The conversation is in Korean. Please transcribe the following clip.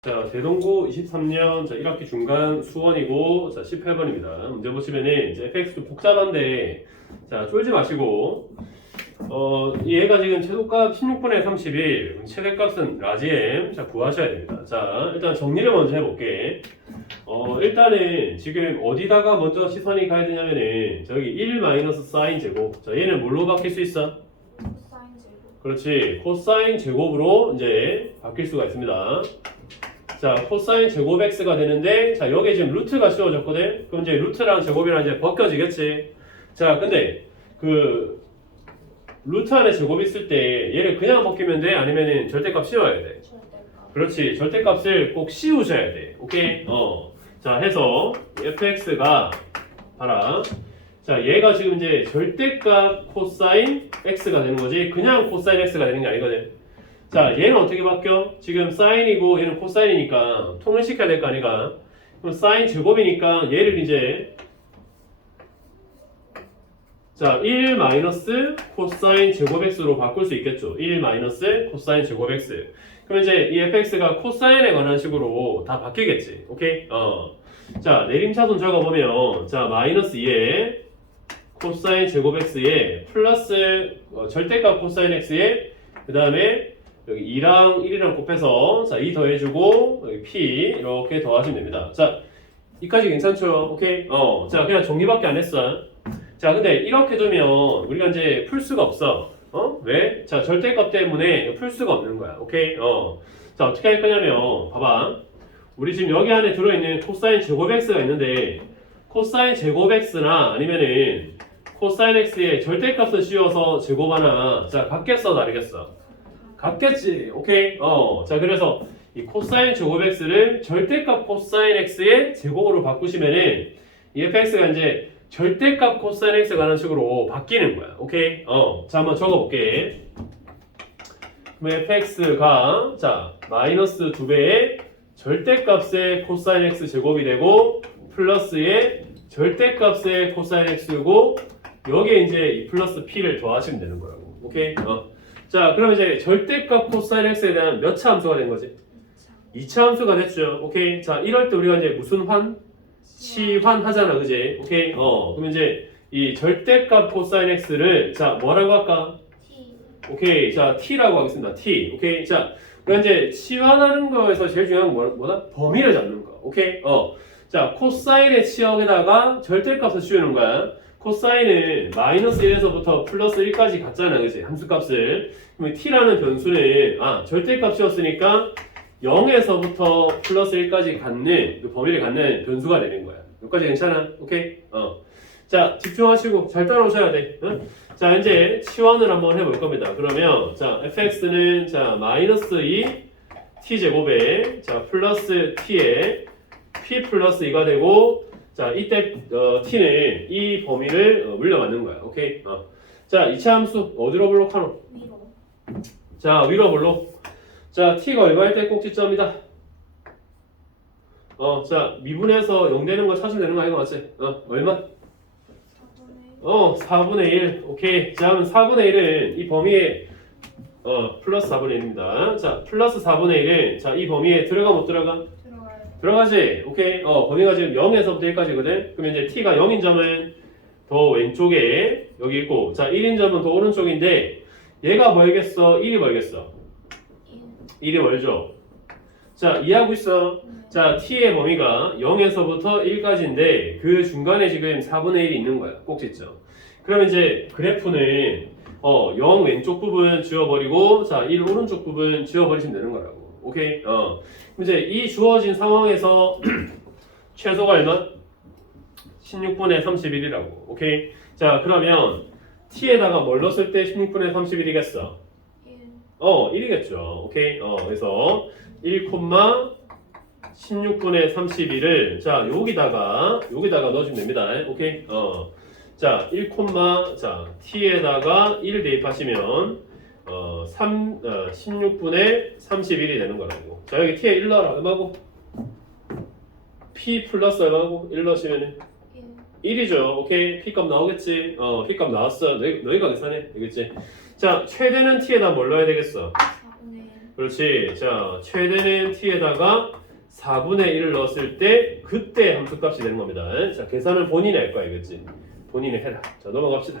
자, 대동고 23년 자, 1학기 중간 수원이고 자, 18번입니다. 문제 보시면은 이제 fx 좀 복잡한데 자, 쫄지 마시고 어, 얘가 지금 최소값 16분의 31, 최대값은 라지 m 자, 구하셔야 됩니다. 자, 일단 정리를 먼저 해 볼게. 어, 일단은 지금 어디다가 먼저 시선이 가야 되냐면은 저기 1 마이너스 사인 제곱. 자, 얘는 뭘로 바뀔 수 있어? 사인 제곱 그렇지. 코사인 제곱으로 이제 바뀔 수가 있습니다. 자, 코사인 제곱 x가 되는데, 자, 여기에 지금 루트가 씌워졌거든? 그럼 이제 루트랑 제곱이랑 이제 벗겨지겠지? 자, 근데, 그, 루트 안에 제곱 있을 때 얘를 그냥 벗기면 돼? 아니면은 절대값 씌워야 돼? 절대값 그렇지. 절대값을 꼭 씌우셔야 돼. 오케이? 어. 자, 해서 fx가 봐라. 자, 얘가 지금 이제 절대값 코사인 x가 되는 거지. 그냥 코사인 x가 되는 게 아니거든. 자, 얘는 어떻게 바뀌어? 지금 사인이고 얘는 코사인이니까 통을 시켜야 될 거 아니가? 그럼 사인 제곱이니까 얘를 이제 자, 1 마이너스 코사인 제곱 x로 바꿀 수 있겠죠. 1 마이너스 코사인 제곱 x. 그럼 이제 이 fx가 코사인에 관한 식으로 다 바뀌겠지. 오케이? 어. 자, 내림차순 적어보면, 자, 마이너스 2에 코사인 제곱 x에 플러스 어, 절대값 코사인 x에 그 다음에 여기 2랑 1이랑 곱해서 자, 2 더해주고 여기 p 이렇게 더하시면 됩니다. 자, 이까지 괜찮죠? 오케이? 어. 자, 그냥 정리밖에 안 했어. 자, 근데 이렇게 두면 우리가 이제 풀 수가 없어. 어? 왜? 자, 절대값 때문에 풀 수가 없는 거야. 오케이? 어. 자, 어떻게 할 거냐면, 봐봐. 우리 지금 여기 안에 들어있는 코사인 제곱 x가 있는데, 코사인 제곱 x나 아니면은 코사인 x의 절대값을 씌워서 제곱하나, 자, 같겠어, 다르겠어? 같겠지. 오케이? 어. 자, 그래서 이 코사인 제곱 x를 절대값 코사인 x의 제곱으로 바꾸시면은, 이 fx가 이제 절대값 코사인 x에 관한 식으로 바뀌는 거야. 오케이? 어. 자, 한번 적어 볼게. 그럼 fx가 자 마이너스 2배의 절대값의 코사인 x 제곱이 되고 플러스의 절대값의 코사인 x고 여기에 이제 이 플러스 p를 더하시면 되는 거라고. 오케이? 어. 자, 그럼 이제 절대값 코사인 x에 대한 몇 차 함수가 된 거지? 2차 함수가 됐죠. 오케이? 자, 이럴 때 우리가 이제 무슨 환? 치환 하잖아, 그지? 오케이. 어, 그럼 이제 이 절대값 코사인 x를 자 뭐라고 할까? T 오케이, 자 t라고 하겠습니다. t. 오케이, 자 그럼 이제 치환하는 거에서 제일 중요한 건 뭐, 뭐다? 범위를 잡는 거. 오케이. 어, 자 코사인의 치역에다가 절대값을 씌우는 거야. 코사인은 마이너스 1에서부터 플러스 1까지 갔잖아, 그지? 함수값을. 그럼 t라는 변수는 아 절대값이었으니까 0에서부터 플러스 1까지 갖는 그 범위를 갖는 변수가 되는 거야. 여기까지 괜찮아? 오케이? 어. 자, 집중하시고 잘 따라오셔야 돼. 응? 자, 이제 치환을 한번 해볼 겁니다. 그러면 자, fx는 자, 마이너스 2 t 제곱에 자, 플러스 t에 p 플러스 2가 되고 자, 이때 어, t는 이 범위를 어, 물려받는 거야. 오케이? 어. 자, 2차 함수 어디로 블록하노? 위로 자, 위로 블록. 자, t가 얼마일 때 꼭지점이다. 어, 자, 미분해서 0 되는 거 찾으면 되는 거 아이가 맞지? 어, 얼마? 4분의 어, 4분의 1. 오케이. 자, 그럼 4분의 1은 이 범위에 어, 플러스 4분의 1입니다. 자, 플러스 4분의 1은 자, 이 범위에 들어가 못 들어가? 들어가요 들어가지. 오케이. 어, 범위가 지금 0에서부터 1까지거든. 그러면 이제 t가 0인 점은 더 왼쪽에 여기 있고 자, 1인 점은 더 오른쪽인데 얘가 멀겠어? 1이 멀겠어? 1 1이 멀죠. 자, 이해하고 있어. 자, t의 범위가 0에서부터 1까지인데 그 중간에 지금 4분의 1이 있는 거야. 꼭지점. 그러면 이제 그래프는 어, 0 왼쪽 부분 지워버리고 자, 1 오른쪽 부분 지워버리시면 되는 거라고. 오케이? 어. 이제 이 주어진 상황에서 최소가 얼마? 16분의 31이라고. 오케이? 자, 그러면 t에다가 뭘 넣었을 때 16분의 31이겠어? 1 어, 1이겠죠. 오케이? 어, 그래서 1, 16분의 31을 자, 여기다가 여기다가 넣어 주면 됩니다. 오케이? 어. 자, 1, 자, t에다가 1 대입하시면 어, 3 어, 16분의 31이 되는 거라고. 자, 여기 t에 1 넣어라. 얼마고? p 플러스 얼마고? 1 넣으시면은 1 1이죠. 오케이. P값 나오겠지. 어, P값 나왔어. 너희, 너희가 계산해. 되겠지? 자, 최대는 T에다 뭘 넣어야 되겠어? 4분의 그렇지. 자, 최대는 t에다가 4분의 1을 넣었을 때 그때 함수값이 되는 겁니다. 자, 계산은 본인이 할 거야, 이거지. 본인이 해라. 자, 넘어갑시다.